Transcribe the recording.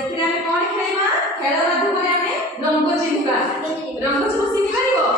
ସେଥିରେ ଆମେ କଣ ଖେଳିବା ଖେଳ ମାଧ୍ୟମରେ ଆମେ ରଙ୍ଗ ଚିହ୍ନିବା ରଙ୍ଗ ସବୁ ଚିହ୍ନି ପାରିବ